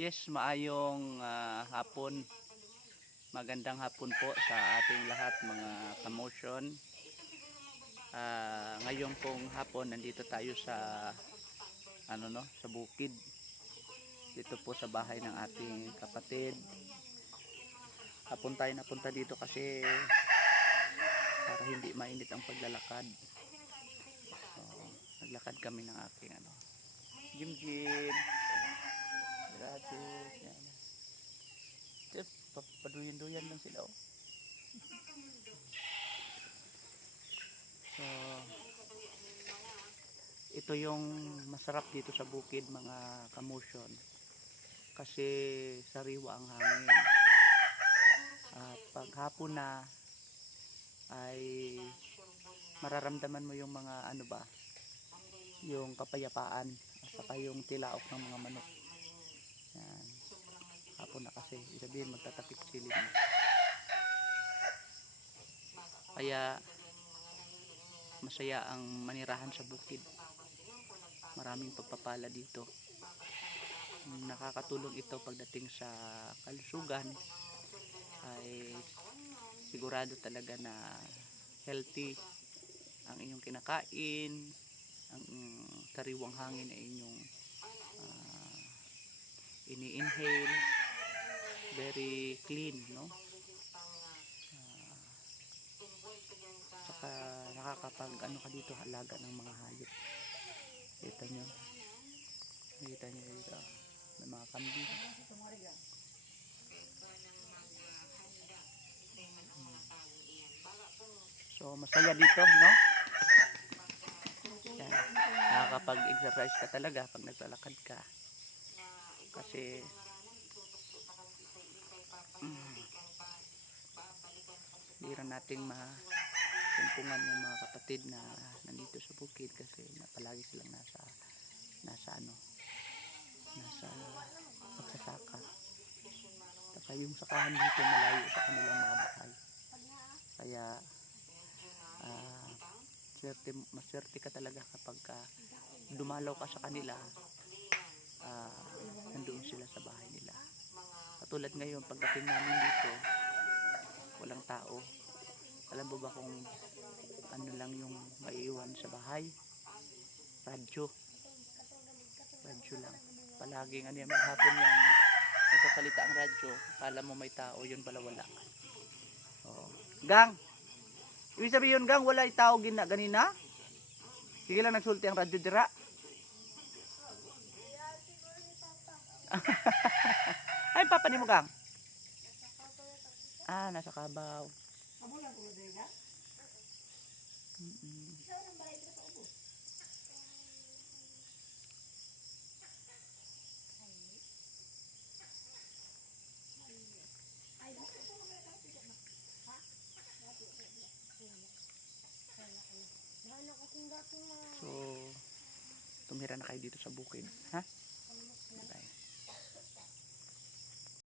Yes, maayong hapon. Magandang hapon po sa ating lahat mga kamotion. Ngayon pong hapon nandito tayo sa sa bukid. Dito po sa bahay ng ating kapatid. Hapon tayo napunta dito kasi para hindi mainit ang paglalakad. So, naglakad kami ng aking Jim. Gracias. Yan. Paduyan-duyan lang sila oh. So ito yung masarap dito sa bukid mga kamotion kasi sariwa ang hangin at paghapon na ay mararamdaman mo yung mga yung kapayapaan at saka yung tilaok ng mga manok. Yan. Hapon na kasi isabihin magtatapik silid na. Kaya masaya ang manirahan sa bukid. Maraming pagpapala dito. Nakakatulong ito pagdating sa kalusugan. Ay sigurado talaga na healthy ang inyong kinakain, ang sariwang hangin na inyong ini-inhale, very clean, no? Saka nakakapag ka dito halaga ng mga hayop. Kita nyo dito may mga kambing. So masaya dito, no? Yan. Nakakapag-exercise ka talaga pag naglalakad ka kasi bira nating matumpungan yung mga kapatid na nandito sa bukid kasi palagi silang nasa pagsasaka. Saka yung sakahan dito malayo sa kanilang mga bahay. Kaya maswerte ka talaga kapag dumalaw ka sa kanila, nandoon sila sa bahay nila. Katulad ngayon pagdating namin dito walang tao. Alam mo ba kung ano lang yung maiiwan sa bahay? Radyo lang. Palaging maghapon yung nagsasalita ang radyo. Akala mo may tao, yun pala wala. Gang! Ibig sabihin yun gang, wala yung tao ganina? Sige lang nagsulti ang radyo dira. Ay, papa ni mo gang? Nasa kabaw. So, tumira na kayo dito sa bukid, ha?